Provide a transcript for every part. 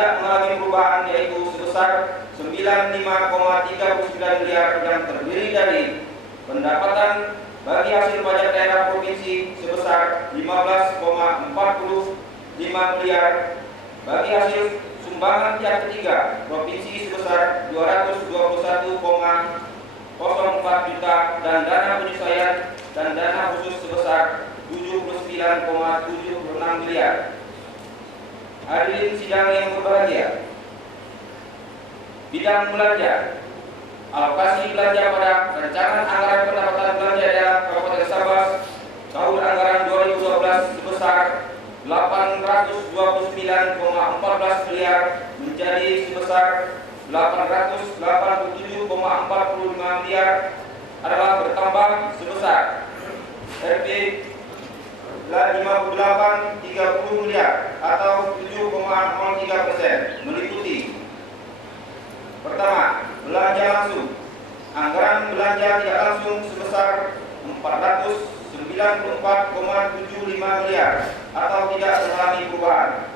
tidak mengalami perubahan, yaitu sebesar 95,39 miliar yang terdiri dari pendapatan bagi hasil pajak daerah provinsi sebesar 15,45 miliar, bagi hasil sumbangan pihak ketiga provinsi sebesar 221,04 juta, dan dana penyesuaian dan dana khusus sebesar 79,76 miliar. Hadirin sidang yang berbahagia, bidang belanja, alokasi belanja pada rancangan anggaran pendapatan belanja daerah Kabupaten Sambas tahun anggaran 2012 sebesar 829,14 miliar menjadi sebesar 887,45 miliar adalah bertambah sebesar Rp 58,30 miliar atau 7,03%, meliputi: pertama, belanja langsung. Anggaran belanja tidak langsung sebesar 494,75 miliar atau tidak mengalami perubahan.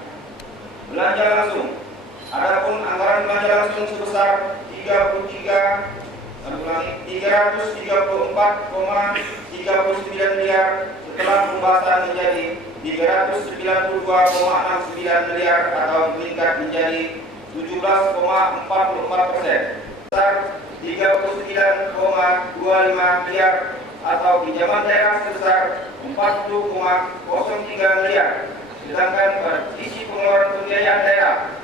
Belanja langsung. Adapun anggaran belanja langsung sebesar 334,39 miliar setelah pembahasan menjadi 392,69 miliar atau meningkat menjadi 17,44%. Sebesar 39,25 miliar atau pinjaman daerah sebesar 40,03 miliar. Sedangkan pada sisi pengeluaran pembiayaan daerah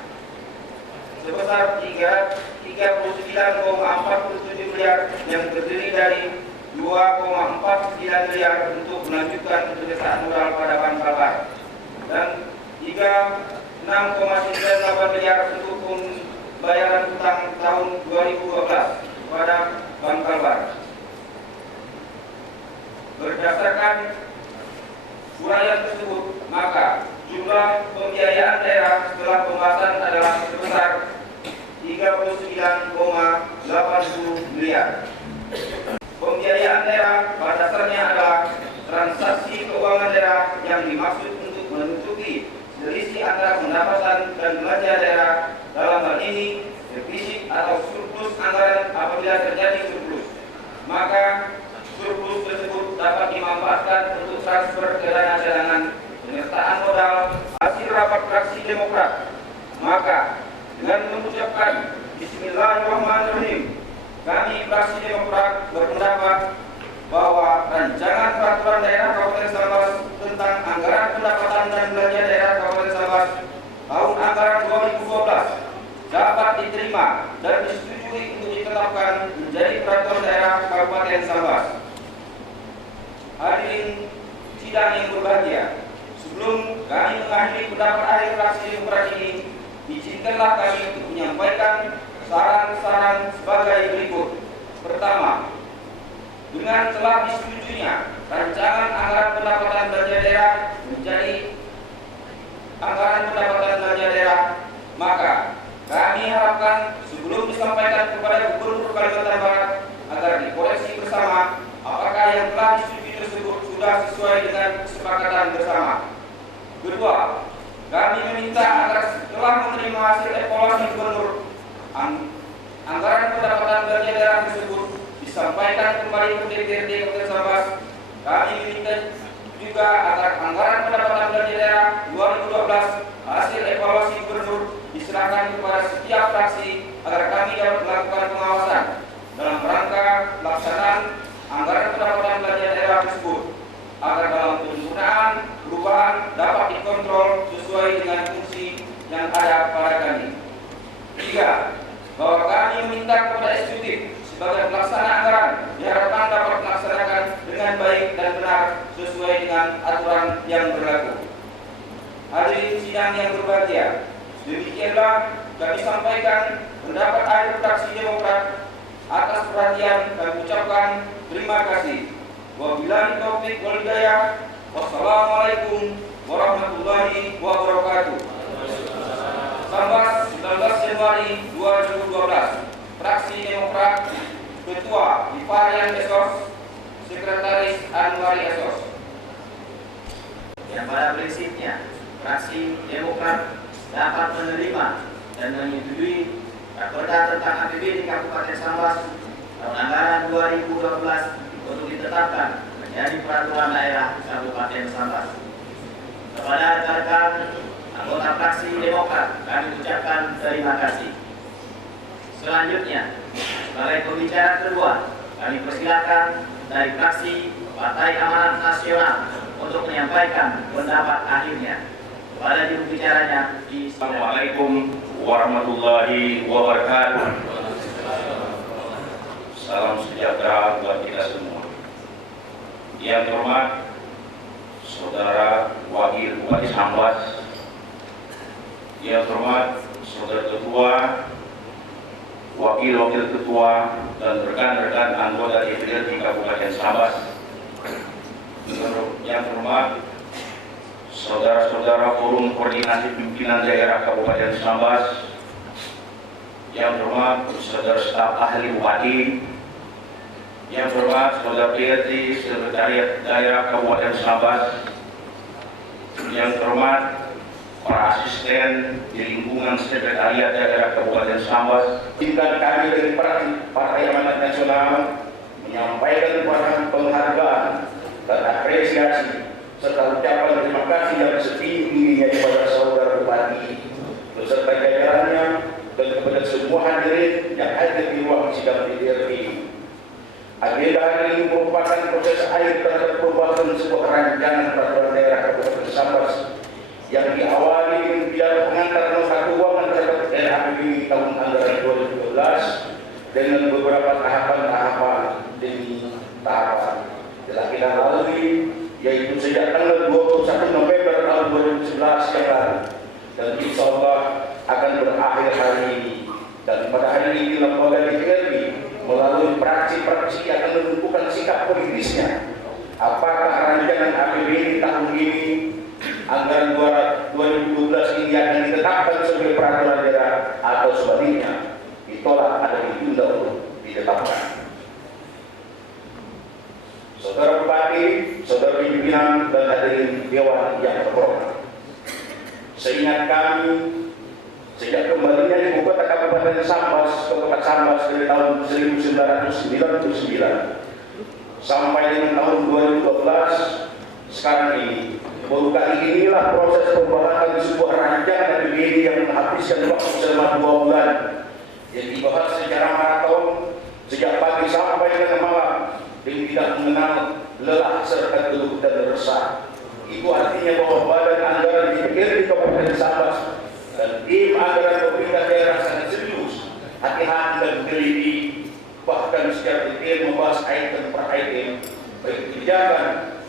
sebesar 39,47 miliar yang terdiri dari 2,49 miliar untuk melanjutkan kebiasaan moral pada Bank Kalbar dan 36,98 miliar untuk pembayaran hutang tahun 2012 kepada Bank Kalbar. Berdasarkan uraian tersebut, maka jumlah pembiayaan daerah setelah pembahasan adalah sebesar 39,80 miliar. Pembiayaan daerah pada dasarnya adalah transaksi keuangan daerah yang dimaksud untuk menutupi selisih antara pendapatan dan belanja daerah, dalam hal ini defisit atau surplus anggaran. Apabila terjadi surplus, maka surplus tersebut dapat dimanfaatkan untuk transfer ke dana cadangan penyertaan modal. Hasil rapat fraksi Demokrat, maka dengan mengucapkan Bismillahirrahmanirrahim, kami fraksi Demokrat berpendapat bahwa rancangan peraturan daerah Kabupaten Sambas tentang anggaran pendapatan dan belanja daerah Kabupaten Sambas tahun anggaran 2012 dapat diterima dan disetujui untuk ditetapkan menjadi peraturan daerah Kabupaten Sambas. Hadirin sidang yang berbahagia, sebelum kami mengakhiri pendapat akhir fraksi Demokrat ini, izinkanlah kami untuk menyampaikan saran-saran sebagai berikut. Pertama, dengan telah disetujuinya rancangan anggaran pendapatan belanja daerah menjadi anggaran pendapatan belanja daerah, maka kami harapkan sebelum disampaikan kepada Gubernur Kalimantan Barat agar dikoreksi bersama apakah yang telah disetujui tersebut sudah sesuai dengan kesepakatan bersama. Kedua, kami meminta agar setelah menerima hasil evaluasi Gubernur, anggaran pendapatan belanja daerah tersebut disampaikan kembali ke DPRD Kabupaten Sambas. Kami meminta juga agar anggaran pendapatan belanja daerah 2012 hasil evaluasi Gubernur diserahkan kepada setiap fraksi agar kami dapat melakukan pengawasan dalam rangka pelaksanaan anggaran pendapatan belanja daerah tersebut, agar dalam penggunaan perubahan dapat dikontrol sesuai dengan fungsi yang ada pada kami. Tiga, bahwa kami meminta kepada eksekutif sebagai pelaksana anggaran diharapkan dapat melaksanakan dengan baik dan benar sesuai dengan aturan yang berlaku. Hadirin sidang yang berbahagia, demikianlah kami sampaikan pendapat akhir fraksi Demokrat. Atas perhatian kami ucapkan terima kasih. Wabillahi taufiq wal hidayah. Wassalamualaikum warahmatullahi wabarakatuh. Sambas 19 Januari 2012. Fraksi Demokrat, Ketua Iparian Esos, Sekretaris Anwari Esos. Yang pada prinsipnya fraksi Demokrat dapat menerima dan menyetujui Raperda tentang APBD Kabupaten Sambas tahun anggaran 2012 untuk ditetapkan menjadi peraturan daerah Kabupaten Sambas. Kepada rekan-rekan anggota fraksi Demokrat, kami ucapkan terima kasih. Selanjutnya, sebagai pembicara kedua, kami persilakan dari fraksi Partai Amanat Nasional untuk menyampaikan pendapat akhirnya. Kepada juru bicaranya, Assalamualaikum warahmatullahi wabarakatuh. Salam sejahtera buat kita semua. Yang terhormat Saudara Wakil Bupati Sambas, yang terhormat Saudara Ketua, Wakil-wakil Ketua, dan rekan-rekan anggota DPRD Kabupaten Sambas, yang terhormat Saudara-saudara Forum Koordinasi Pimpinan Daerah Kabupaten Sambas, yang terhormat Saudara staf ahli Bupati, yang terhormat Saudara PRT Sekretariat Daerah Kabupaten Sambas, yang terhormat para asisten di lingkungan Sekretariat Daerah Kabupaten Sambas. Tingkat kami dari Partai Amanat Nasional menyampaikan penghargaan dan apresiasi serta ucapan terima kasih yang setinggi-tingginya kepada saudara Bupati beserta jajarannya dan kepada semua hadirin yang hadir di ruang sidang DPRD. Agenda hari ini merupakan proses akhir terhadap pembahasan sebuah rancangan peraturan daerah Kabupaten Sambas yang diawali dengan pidato pengantar nota keuangan terhadap RAPBD tahun anggaran 2012 dengan beberapa tahapan-tahapan demi tahapan telah kita lalui, yaitu sejak tanggal 21 November tahun 2011 yang lalu, dan insya Allah akan berakhir hari ini. Dan pada hari ini lembaga DPRD melalui praksi-praksi akan menentukan sikap politisnya, apakah rancangan APBD tahun ini anggaran 2012 ini akan ditetapkan sebagai peraturan daerah atau sebaliknya ditolak atau ditunda untuk ditetapkan. Saudara Bupati, saudara pimpinan dan hadirin dewan yang terhormat, seingat kami, sejak kembalinya ibu kota Kabupaten Sambas ke kota Sambas dari tahun 1999 sampai dengan tahun 2012 sekarang ini, baru kali inilah proses pembahasan sebuah rancangan APBD yang menghabiskan waktu selama 2 bulan yang dibahas secara maraton sejak pagi sampai dengan malam dan tidak mengenal lelah serta geluh dan resah. Itu artinya bahwa badan anggaran DPRD Kabupaten Sambas dan tim anggaran pemerintah daerah sangat serius, hati-hati dan teliti, bahkan secara detail membahas item per item, baik kebijakan,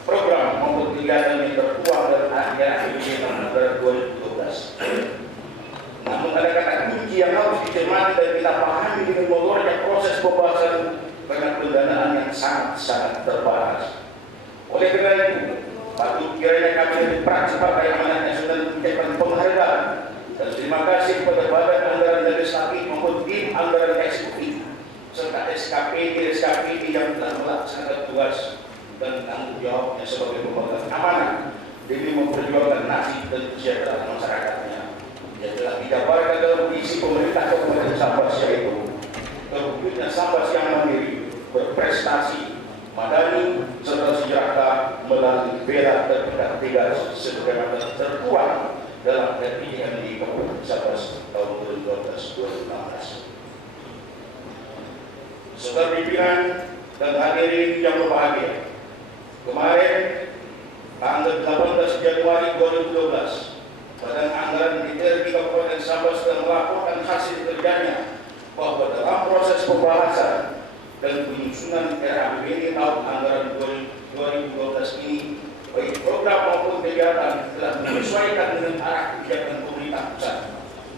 program maupun kegiatan yang tertuang dalam anggaran APBD tahun anggaran 2012. Namun ada kata kunci yang harus dicermati dan kita pahami dengan molornya proses pembahasan karena pendanaan yang sangat-sangat terbatas. Oleh karena itu, patut kiranya kami dari fraksi Partai Amanat Nasional mengucapkan penghargaan dan terima kasih kepada Badan Anggaran Legislatif maupun tim anggaran eksekutif serta SKPD yang telah melaksanakan tugas dan tanggung jawabnya sebagai pemegang amanah demi memperjuangkan nasib dan kesejahteraan masyarakatnya yang telah dijabarkan dalam visi pemerintah Kabupaten Sambas, yaitu terwujudnya Sambas yang mandiri, berprestasi, madani, serta sejahtera melalui bela dan tegak tegas sebagaimana tertuang dalam RPJMD Kabupaten Sambas tahun 2012-2016. Saudara pimpinan dan hadirin yang berbahagia, kemarin tanggal 18 Januari 2012, Badan Anggaran DPRD Kabupaten Sambas telah melaporkan hasil kerjanya bahwa dalam proses pembahasan dan penyusunan RAPBD tahun anggaran 2012 ini, baik program maupun kegiatan telah menyesuaikan dengan arah kebijakan pemerintah pusat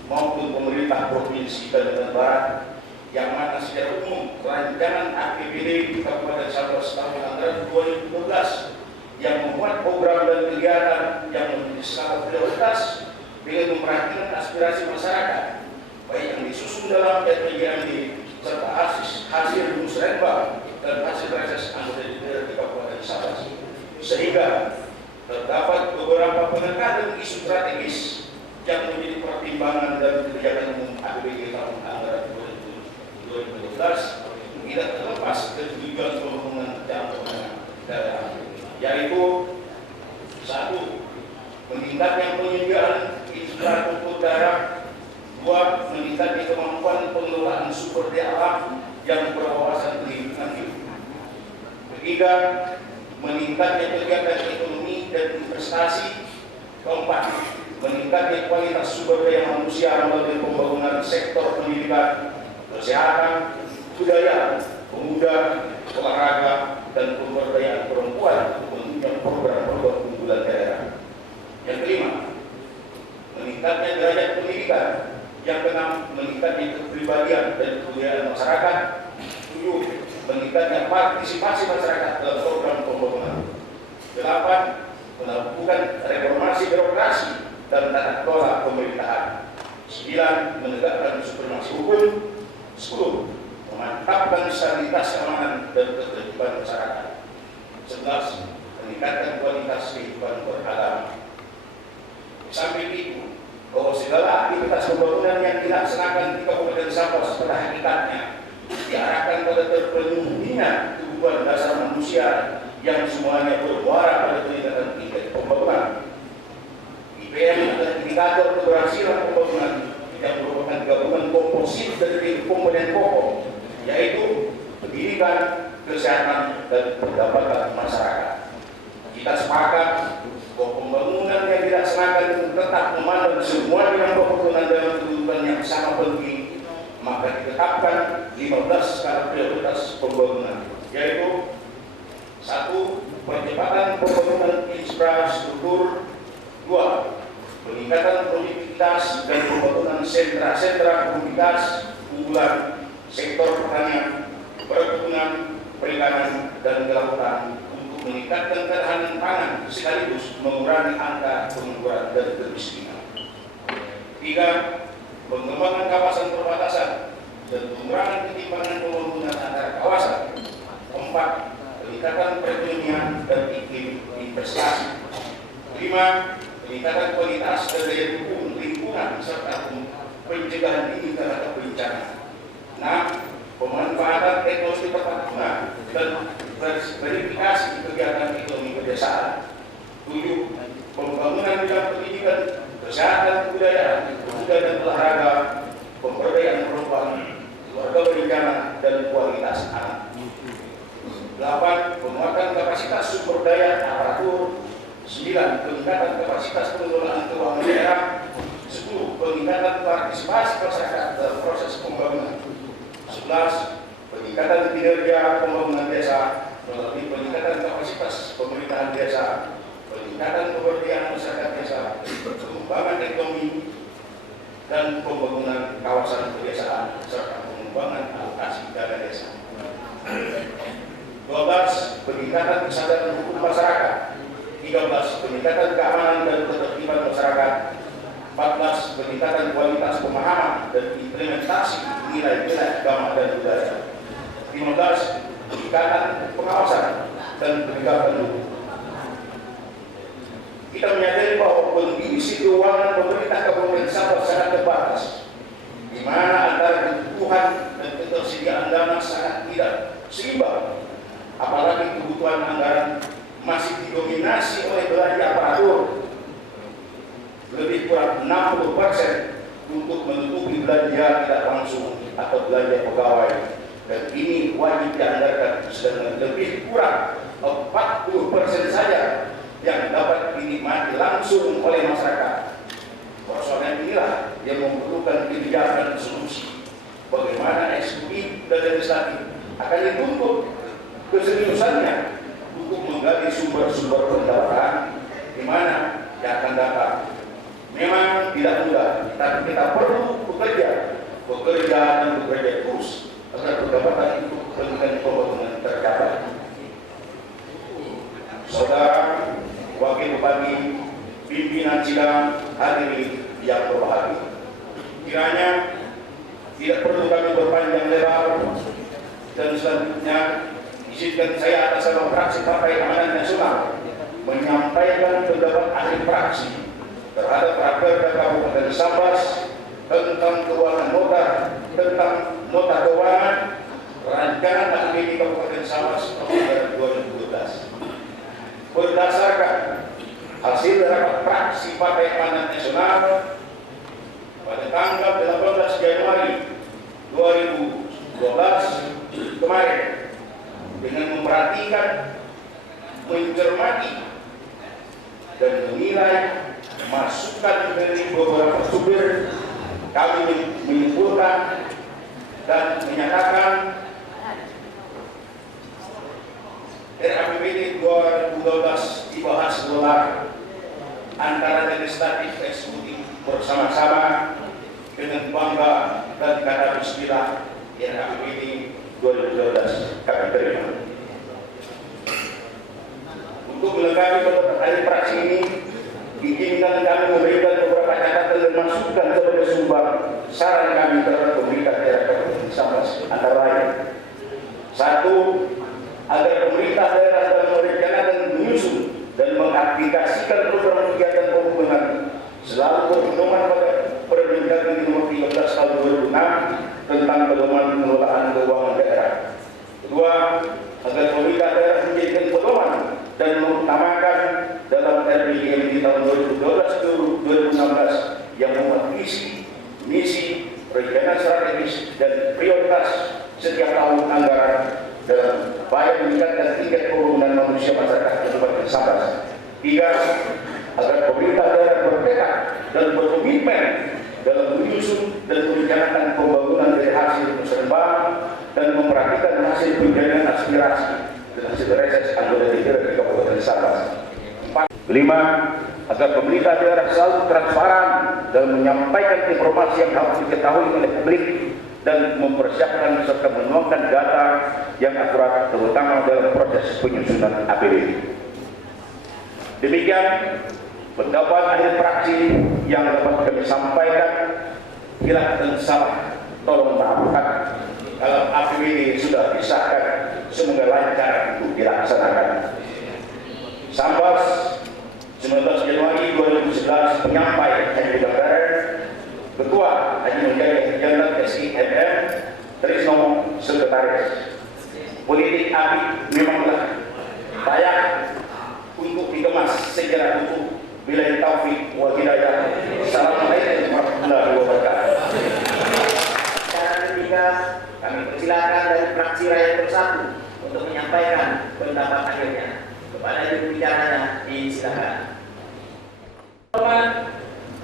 maupun pemerintah provinsi Kalimantan Barat, yang mana secara umum rancangan APBD Kabupaten Sambas tahun anggaran 2012 yang memuat program dan kegiatan yang menjadi skala prioritas dengan memperhatikan aspirasi masyarakat, baik yang disusun dalam RPJMD serta hasil musrenbang dan hasil reses anggota DPRD Kabupaten Sambas, sehingga terdapat beberapa penekanan isu strategis yang menjadi pertimbangan dalam kebijakan umum APBD tahun anggaran 2012 tidak terlepas dari tujuan pembangunan jangka menengah daerah, yaitu satu, meningkatnya penyediaan infrastruktur daerah; dua, meningkatnya kemampuan pengelolaan sumber daya alam yang berwawasan lingkungan hidup; ketiga, meningkatnya kegiatan ekonomi dan investasi; keempat, meningkatnya kualitas sumber daya manusia melalui pembangunan sektor pendidikan, kesehatan, budaya, pemuda, olahraga, dan pemberdayaan perempuan untuk menunjang program-program unggulan daerah. Yang kelima, meningkatnya derajat pendidikan. Yang keenam, meningkatnya kepribadian dan kebudayaan masyarakat. Tujuh, meningkatnya partisipasi masyarakat dalam program pembangunan. Delapan, melakukan reformasi birokrasi dan tata kelola pemerintahan. 9, menegakkan supremasi hukum. 10, memantapkan stabilitas keamanan dan ketertiban masyarakat. 11, meningkatkan kualitas kehidupan beragama. Sampai itu, bahwa segala aktivitas pembangunan yang dilaksanakan di Kabupaten Sabah pada hakikatnya diarahkan pada terpenuhinya kebutuhan dasar manusia yang semuanya bermuara pada peningkatan tingkat pembangunan. IPM adalah indikator keberhasilan pembangunan yang merupakan gabungan komposit dari komponen pokok, yaitu pendidikan, kesehatan, dan pendapatan masyarakat. Kita sepakat bahwa pembangunan yang dilaksanakan tetap memandang semua yang pembangunan dalam kedudukan yang sama penting, maka ditetapkan 15 skala prioritas pembangunan, yaitu 1. Percepatan pembangunan infrastruktur. 2. Peningkatan produktivitas dan pembangunan sentra-sentra komoditas unggulan sektor pertanian, perkebunan, perikanan, dan kelautan untuk meningkatkan ketahanan pangan sekaligus mengurangi angka pengangguran dan kemiskinan. 3. Pengembangan kawasan perbatasan dan pengurangan ketimpangan pembangunan antar kawasan. 4. Peningkatan perekonomian dan iklim investasi. 5. Peningkatan kualitas dan daya dukung lingkungan serta pencegahan dini terhadap bencana. 6. Pemanfaatan teknologi tepat guna dan verifikasi kegiatan ekonomi pedesaan. 7. Pembangunan bidang pendidikan, kesehatan, budaya, pemuda dan olahraga, pemberdayaan perempuan, keluarga berencana, dan kualitas anak. 8. Penguatan kapasitas sumber daya aparatur. 9. Peningkatan kapasitas pengelolaan keuangan daerah. 10. Peningkatan partisipasi masyarakat dalam proses pembangunan. 11. Peningkatan kinerja pembangunan desa melalui peningkatan kapasitas pemerintahan desa, peningkatan pemberdayaan masyarakat desa, pengembangan ekonomi, dan pembangunan kawasan pedesaan serta pengembangan alokasi dana desa. 12. Peningkatan kesadaran hukum masyarakat. 13. Peningkatan keamanan dan ketertiban masyarakat. 14. Peningkatan kualitas pemahaman dan implementasi nilai-nilai agama dan budaya. 15. Peningkatan pengawasan dan penegakan hukum. Kita menyadari bahwa kondisi keuangan pemerintah Kabupaten Sabah sangat terbatas, di mana antara kebutuhan dan ketersediaan dana sangat tidak seimbang. Apalagi kebutuhan anggaran masih didominasi oleh belanja aparatur lebih kurang 60% untuk menutupi belanja tidak langsung atau belanja pegawai, dan ini wajib dianggarkan, sedangkan lebih kurang 40% saja yang dapat dinikmati langsung oleh masyarakat. Persoalan inilah yang memerlukan kebijakan solusi. Bagaimana eksekutif dan legislatif akan dituntut keseriusannya untuk menggali sumber-sumber pendapatan di mana yang akan datang. Memang tidak mudah, tapi kita perlu bekerja dan bekerja terus agar pendapatan itu kepentingan pembangunan tercapai. Saudara Wakil Bupati, pimpinan sidang, hadirin yang berbahagia, kiranya tidak perlu kami berpanjang lebar, dan selanjutnya izinkan saya atas nama fraksi Partai Amanat Nasional menyampaikan pendapat ahli fraksi terhadap Raperda Kabupaten Sambas tentang keuangan tentang nota keuangan rancangan APBD Kabupaten Sambas tahun 2012. Berdasarkan hasil rapat fraksi Partai Amanat Nasional pada tanggal 18 Januari 2012 kemarin, dengan memperhatikan, mencermati, dan menilai masukan dari beberapa sumber, kami menyimpulkan dan menyatakan RAPBD 2012 dibahas ulang antara legislatif eksekutif bersama-sama dengan bangga dan kata bismillah. RAPBD 2012 kami terima. Untuk melengkapi hari praksi ini, izinkan kami memberikan beberapa catatan dan masukan sebagai sumber saran kami terhadap pemerintah daerah Kabupaten Sambas, antara lain: 1. Agar pemerintah daerah dalam merencanakan, menyusun dan mengaplikasikan program kegiatan pembangunan selalu berpedoman pada Permendagri Nomor 13 Tahun 2006 tentang pedoman pengelolaan keuangan daerah. 2. Agar pemerintah daerah menjadikan pedoman dan mengutamakan dalam RPJMD tahun 2012-2016 yang memuat visi, misi, rencana strategis dan prioritas setiap tahun anggaran dalam upaya meningkatkan tingkat pembangunan manusia masyarakat Kabupaten Sambas. 3. Agar pemerintah daerah bertekad dan berkomitmen dalam menyusun dan merencanakan pembangunan dari hasil persembahan dan memperhatikan hasil penjaringan aspirasi dan hasil reses anggota DPR di Kabupaten Sambas. 5. Agar pemerintah daerah selalu transparan dalam menyampaikan informasi yang harus diketahui oleh publik dan mempersiapkan serta menuangkan data yang akurat, terutama dalam proses penyusunan APBD. Demikian pendapat ahli praksi yang dapat kami sampaikan. Bila dan salah, tolong maafkan. Kalau APBD sudah disahkan, semoga lancar untuk dilaksanakan. Sambas, 19 Januari 2011, penyampai Haji Bagdaren, Ketua Haji Menjadi Jenderal SIMM, Trisno Sekretaris. Politik API memanglah layak untuk dikemas secara utuh. Billahi taufiq wal hidayah. Assalamualaikum warahmatullahi wabarakatuh. Secara ketiga, kami persilakan dari fraksi Rakyat Bersatu untuk menyampaikan pendapat akhirnya. Kepada juru bicaranya, disilakan.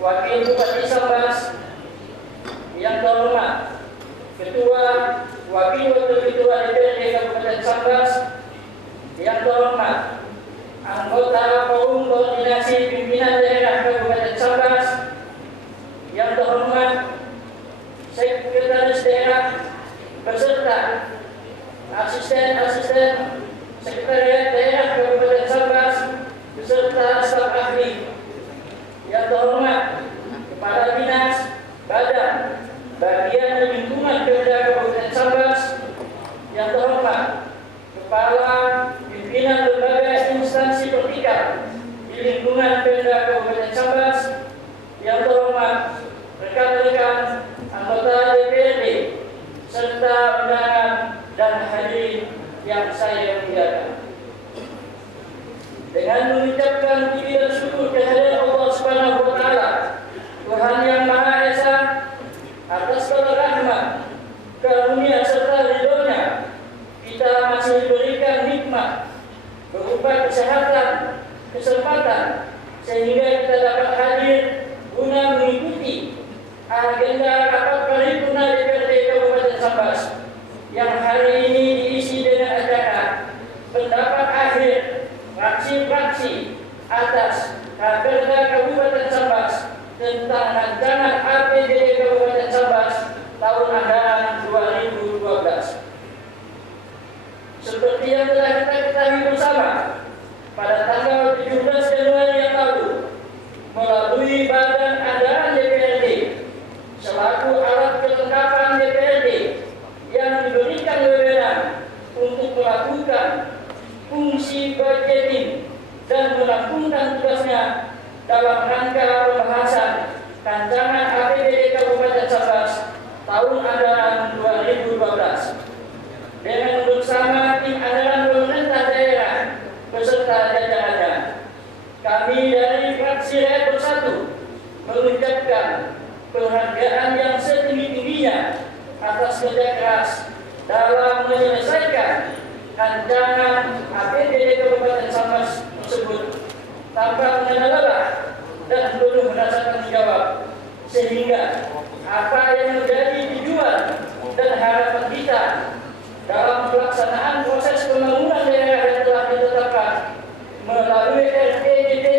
Wakil Bupati Sambas yang terhormat, Ketua, Wakil Ketua DPRD Kabupaten Sambas yang terhormat, anggota Forum Koordinasi Pimpinan Daerah Kabupaten Sambas yang terhormat, Sekretaris Daerah beserta asisten-asisten Sekretariat Daerah Kabupaten Sambas beserta staf ahli yang terhormat, Kepala Dinas Badan Bagian Lingkungan Pemda Kabupaten Sambas yang terhormat, Kepala Pimpinan Lembaga Instansi Vertikal di Lingkungan Pemda Kabupaten Sambas yang terhormat, rekan-rekan anggota DPRD serta undangan dan hadirin yang saya muliakan. Dengan mengucapkan puji dan syukur kehadirat Allah Subhanahu wa taala, Tuhan yang Maha Esa, atas segala rahmat, karunia serta ridho-Nya, kita masih diberikan nikmat berupa kesehatan, kesempatan sehingga kita dapat hadir guna mengikuti agenda rapat paripurna DPRD Kabupaten Sambas yang hari ini diisi dengan acara pendapat akhir fraksi-fraksi atas Raperda Kabupaten Sambas tentang rancangan APBD Kabupaten Sambas tahun anggaran 2012. Seperti yang telah kita ketahui bersama, pada tanggal 17 Januari yang lalu, melalui Badan Anggaran DPRD selaku alat kelengkapan DPRD yang diberikan wewenang untuk melakukan fungsi budgeting dan melakukan tugasnya dalam rangka kami dari fraksi Rakyat Bersatu mengucapkan penghargaan yang setinggi-tingginya atas kerja keras dalam menyelesaikan rancangan APBD Kabupaten Sambas tersebut tanpa mengenal lelah dan penuh rasa tanggung jawab, sehingga apa yang menjadi tujuan dan harapan kita dalam pelaksanaan proses pembangunan daerah yang telah ditetapkan melalui RPJMD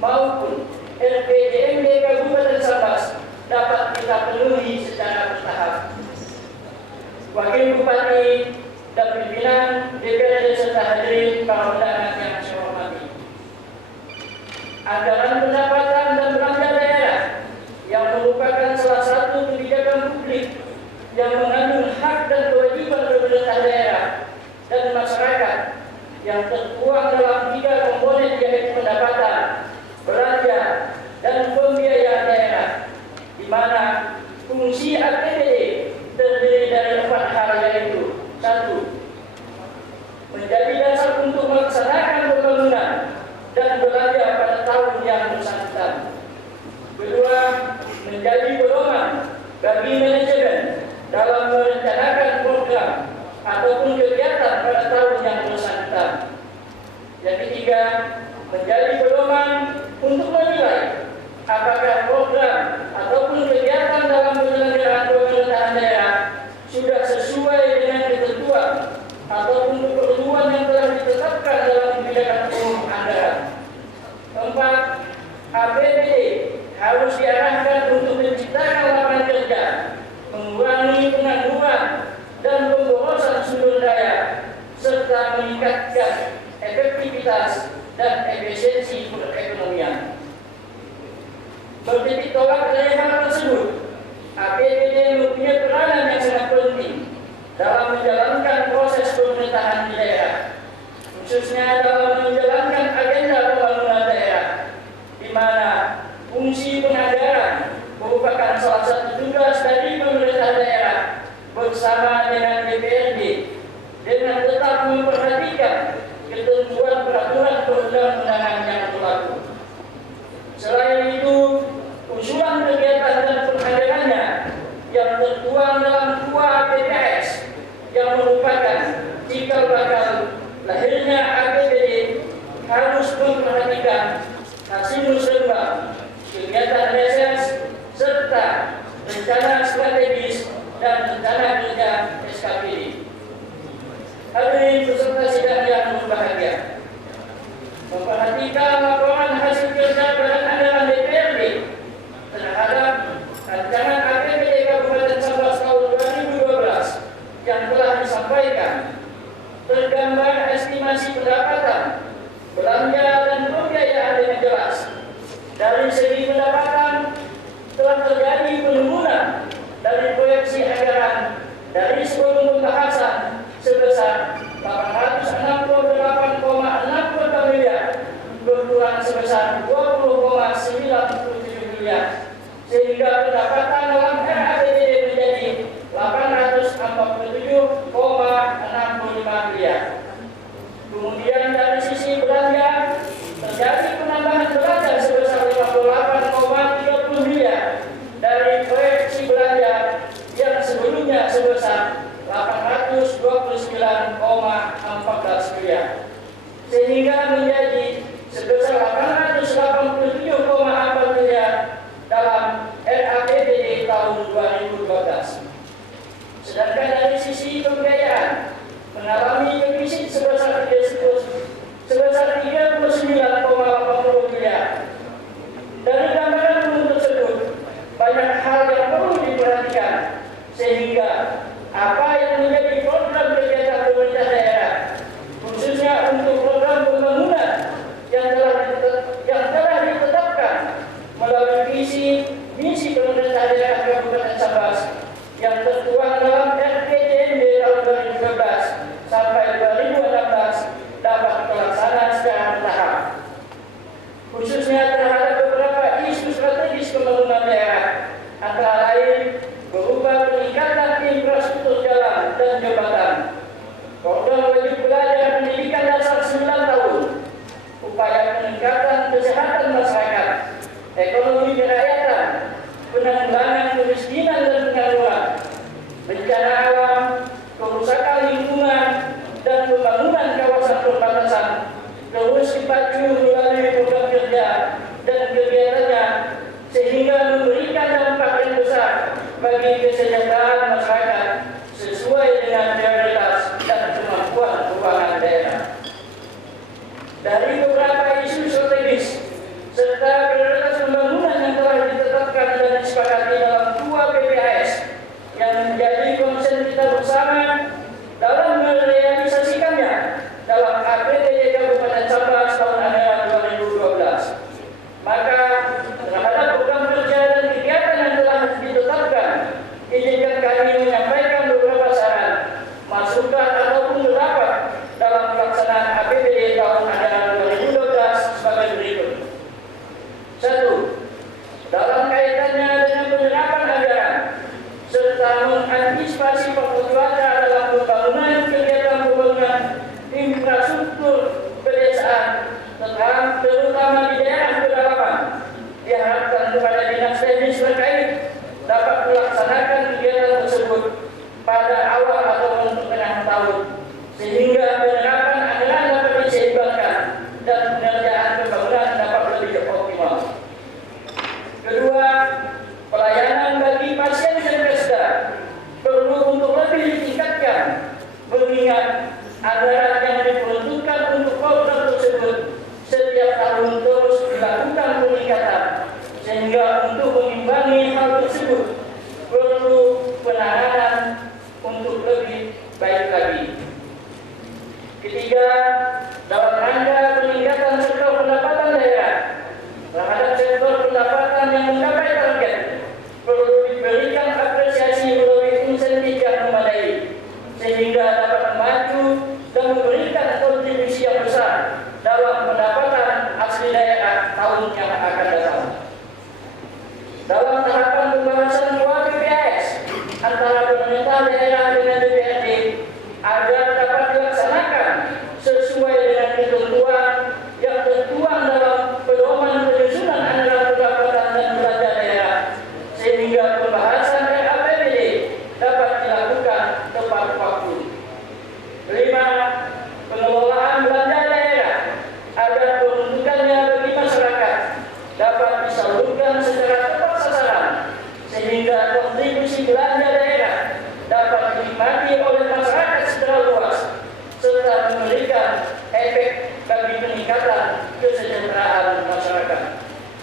maupun RPJMD Kabupaten Sambas dapat kita penuhi secara bertahap. Wakil Bupati dan pimpinan DPRD serta hadirin para undangan yang saya hormati. Anggaran pendapatan dan belanja daerah yang merupakan salah satu kebijakan publik yang mengandung hak dan kewajiban pemerintah daerah dan masyarakat yang tertuang dalam 3 komponen, yaitu pendapatan, belanja, dan pembiayaan daerah, di mana fungsi APBD terdiri dari 4 hal, yaitu 1. Menjadi dasar untuk melaksanakan pembangunan dan belanja pada tahun yang bersangkutan. 2. Menjadi pedoman bagi manajemen dalam merencanakan program ataupun kegiatan pada tahun yang bersangkutan. Yang ketiga, menjadi pedoman untuk menilai apakah program ataupun kegiatan dalam penyelenggaraan pemerintahan daerah sudah sesuai dengan ketentuan ataupun keperluan yang telah ditetapkan dalam kebijakan umum anggaran. 4. APBD harus diarahkan untuk menciptakan lapangan kerja, mengurangi pengangguran dan pemborosan sumber daya, serta meningkatkan efektivitas dan efisiensi perekonomian. Bertitik tolak dari hal tersebut, APBD mempunyai peranan yang sangat penting dalam menjalankan proses pemerintahan di daerah, khususnya dalam menjalankan agenda pembangunan daerah, di mana fungsi penganggaran merupakan salah satu tugas dari pemerintah daerah bersama dengan DPRD dengan tetap memperhatikan ketentuan peraturan perundang-undangan yang berlaku. Selain itu, usulan kegiatan dan penganggarannya yang tertuang dalam KUA PPS yang merupakan cikal bakal lahirnya APBD harus memperhatikan hasil musrembang, kegiatan reses, serta rencana strategis dan rencana kerja SKPD. Hadirin peserta sidang yang berbahagia, memperhatikan laporan hasil kerja Badan Anggaran DPRD terhadap rancangan APBD Kabupaten Sambas tahun 2012 yang telah disampaikan, tergambar estimasi pendapatan, belanja, dan pembiayaan dengan jelas. Dari segi pendapatan, telah terjadi penurunan dari proyeksi anggaran dari sebelum pembahasan sebesar 868,60 miliar berkurang sebesar 20,97 miliar, sehingga pendapatan dalam RAPBD menjadi 847,65 miliar. Kemudian dari sisi belanja terjadi penambahan belanja sebesar 58,30 miliar dari proyeksi belanja yang sebelumnya sebesar 829,14 miliar, sehingga menjadi sebesar 887,4 miliar dalam RAPBD tahun 2012. Sedangkan dari sisi pembiayaan mengalami defisit sebesar 39,80 miliar. Dari gambaran umum tersebut, banyak hal yang perlu diperhatikan, sehingga apa yang menjadi program kegiatan pemerintah daerah, khususnya untuk program pembangunan yang telah ditetapkan melalui visi misi pemerintah daerah Kabupaten Sambas yang tertuang dalam RPJMD tahun 2012 sampai 2016 dapat terlaksana secara ekonomi kerakyatan, penanggulangan kemiskinan dan pengangguran, bencana alam, kerusakan lingkungan, dan pembangunan kawasan perbatasan terus dipacu melalui program kerja dan kegiatannya sehingga memberikan dampak yang besar bagi kesejahteraan masyarakat sesuai dengan prioritas dan kemampuan keuangan daerah. Dari beberapa isu strategis serta prioritas pembangunan yang telah ditetapkan dan disepakati dalam 2 PPAS yang menjadi konsen kita bersama dalam merealisasikannya dalam APBD Kabupaten Sambas tahun anggaran 2012. Maka terhadap program kerja dan kegiatan yang telah ditetapkan, izinkan kami menyampaikan beberapa saran, masukan ataupun pendapat dalam pelaksanaan APBD tahun anggaran 2012 sebagai berikut. 1. Dalam kaitannya dengan penyerapan anggaran serta mengantisipasi faktor cuaca dalam pembangunan kegiatan pembangunan infrastruktur pedesaan, terutama di daerah pedalaman, diharapkan kepada dinas teknis terkait dapat melaksanakan kegiatan tersebut pada awal ataupun pertengahan tahun, sehingga penyerapan anggaran dapat diseimbangkan dan pengerjaan pembangunan dapat lebih optimal. Kedua, pelayanan bagi pasien dan pesta perlu untuk lebih ditingkatkan, mengingat anggaran yang diperuntukkan untuk program tersebut setiap tahun terus dilakukan peningkatan, sehingga untuk mengimbangi hal tersebut perlu penanganan untuk lebih baik lagi. Ketiga, dalam rangka peningkatan sektor pendapatan daerah terhadap sektor pendapatan yang mencapai target, perlu diberikan apresiasi melalui insentif yang memadai, sehingga dapat maju dan memberikan kontribusi yang besar dalam pendapatan asli daerah tahun yang akan datang. Dalam tahapan pembahasan 2 PPAS antara pemerintah daerah dengan DPRD agar dapat dilaksanakan sesuai dengan ketentuan yang tertuang dalam pedoman penyusunan anggaran pendapatan dan belanja daerah, sehingga pembahasan RAPBD dapat dilakukan tepat waktu. 5. Pengelolaan belanja daerah agar peruntukannya bagi masyarakat dapat disalurkan secara tepat sasaran, sehingga kontribusi belanja daerah dapat dinikmati oleh masyarakat secara luas serta memberikan efek bagi peningkatan kesejahteraan masyarakat.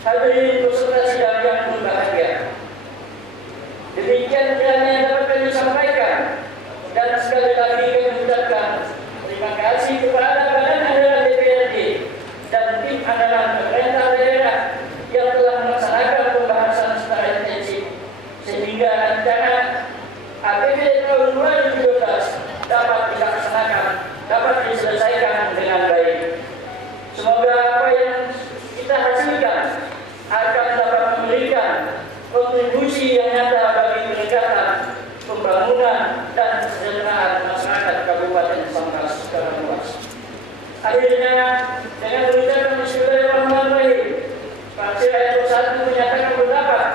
Hadirin peserta sidang yang berbahagia, demikian kiranya yang dapat kami sampaikan, dan sekali lagi kami ucapkan terima kasih kepada Badan Anggaran DPRD dan tim anggaran pemerintah daerah yang telah melaksanakan pembahasan secara intensif sehingga rencana APBD tahun 2012 dapat dilaksanakan, dapat diselesaikan dengan baik. Semoga apa yang kita hasilkan akan dapat memberikan kontribusi yang nyata bagi peningkatan pembangunan dan kesejahteraan masyarakat Kabupaten Sambas secara luas. Akhirnya, dengan mengucapkan Bismillahirrahmanirrahim, Fraksi Rakyat Bersatu menyatakan pendapat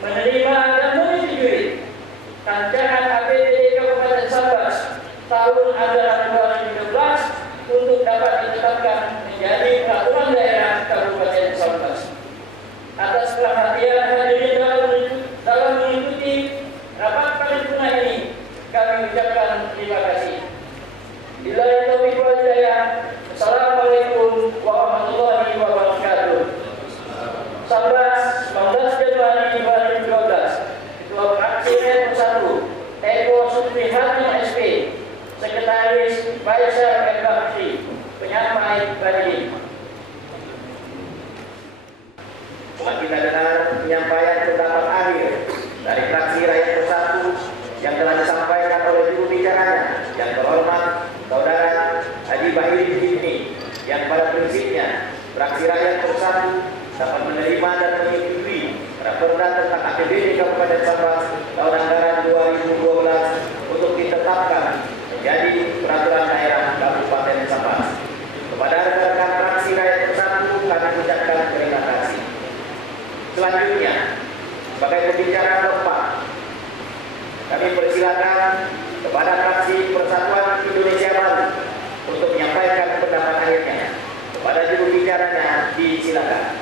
menerima dan menyetujui rancangan APBD Kabupaten Sambas tahun anggaran 2012 untuk dapat ditetapkan menjadi peraturan daerah Kabupaten Sambas. Atas perhatian hadirin dalam mengikuti rapat paripurna ini, kami ucapkan terima kasih. Billahi taufiq wal hidayah. Assalamualaikum warahmatullahi wabarakatuh. Sambas 19 Januari 2012. Ketua Fraksi Rakyat Bersatu Eko Supri Hatim SP, Sekretaris Faisal M. Bakri, Penyampai Badin. Kita dengar penyampaian pendapat akhir dari Fraksi Rakyat Bersatu yang telah disampaikan oleh juru bicaranya yang terhormat Saudara Haji Bahiri Jimni, yang pada prinsipnya Fraksi Rakyat Bersatu dapat menerima dan menyetujui Raperda tentang APBD Kabupaten Sambas tahun anggaran 2012 untuk ditetapkan menjadi peraturan daerah Kabupaten Sambas. Kepada rekan-rekan Fraksi Rakyat Bersatu kami ucapkan terima kasih. Selanjutnya, sebagai pembicara keempat, kami persilakan kepada fraksi Persatuan Indonesia Baru untuk menyampaikan pendapat akhirnya. Kepada juru bicaranya, disilakan.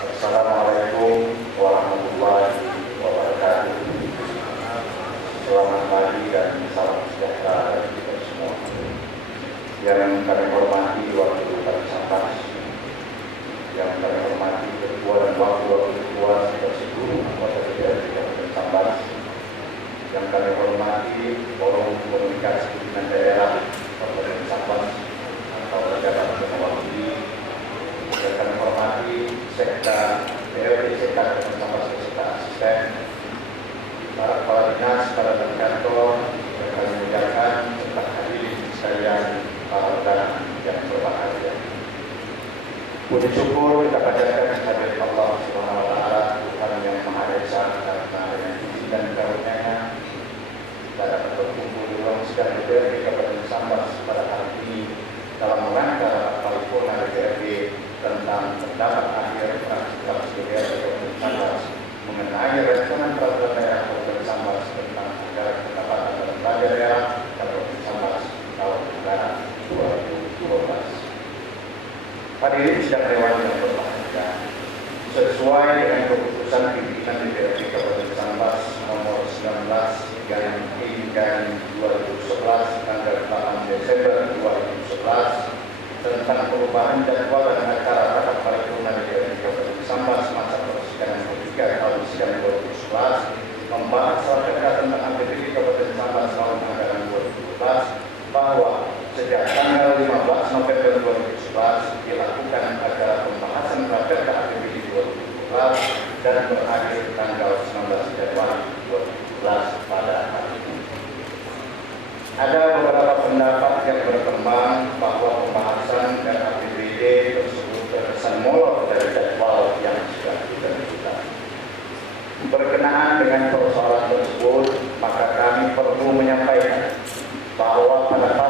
Assalamualaikum warahmatullahi wabarakatuh. Selamat pagi dan salam sejahtera bagi kita semua. Yang kami hormati Wakil Bupati Sambas, yang kami hormati Ketua dan Wakil Ketua serta seluruh anggota DPRD Kabupaten Sambas, yang kami hormati Forum Komunikasi Pimpinan Daerah Kabupaten Sambas atau Jabatan Mewakili, yang kami hormati Sekda DPRD Kabupaten Sambas beserta asisten, para kepala dinas, para kantor, yang kami muliakan serta hadirin sekalian, para rekan yang berbahagia. Puji syukur kita panjatkan kehadirat Allah Subhanahu wa taala, Tuhan yang Maha Esa, karena dengan izin dan karunia-Nya kita dapat berkumpul di ruang sidang DPRD Kabupaten Sambas pada hari ini dalam rangka paripurna DPRD tentang pendapat akhir fraksi DPRD Kabupaten Sambas mengenai rancangan peraturan daerah Kabupaten Sambas tentang anggaran pendapatan dan belanja daerah Kabupaten Sambas tahun anggaran 2012. Hadirin sidang dewan yang berbahagia, sesuai dengan keputusan pimpinan DPRD Kabupaten Sambas nomor 19/2011 tanggal 8 Desember 2011 tentang perubahan jadwal dan acara rapat paripurna DPRD Kabupaten Sambas masa persidangan ketiga tahun sidang 2011 membahas sengketa tentang APBD Kabupaten Sambas tahun anggaran 2012 bahwa sejak tanggal 15 November 2011 dilakukan acara pembahasan Raperda APBD 2012 dan berakhir tanggal 19 Januari 2012 pada hari ini. Ada beberapa pendapat yang berkembang bahwa pembahasan dan APBD tersebut terkesan molor dari jadwal yang sudah ditentukan. Berkenaan dengan persoalan tersebut, maka kami perlu menyampaikan bahwa pada